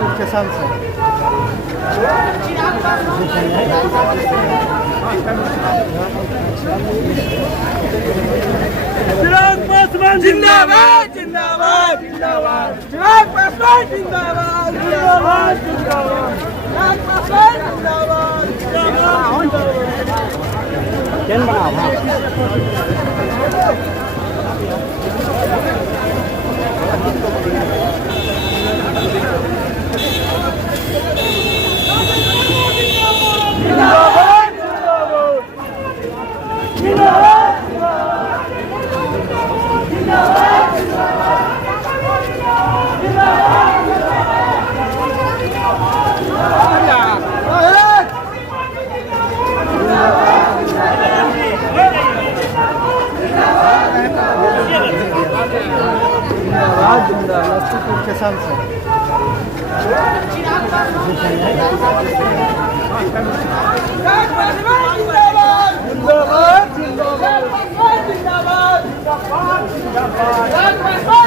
नसपुर किसान संघ। चिराग पासवान जिंदाबाद जिंदाबाद जिंदाबाद। चिराग पासवान जिंदाबाद जिंदाबाद जिंदाबाद। चिराग पासवान जिंदाबाद जिंदाबाद नसपुर किसान संघ। चिराग पासवान जिंदाबाद जिंदाबाद जिंदाबाद। चिराग पासवान जिंदाबाद जिंदाबाद जिंदाबाद।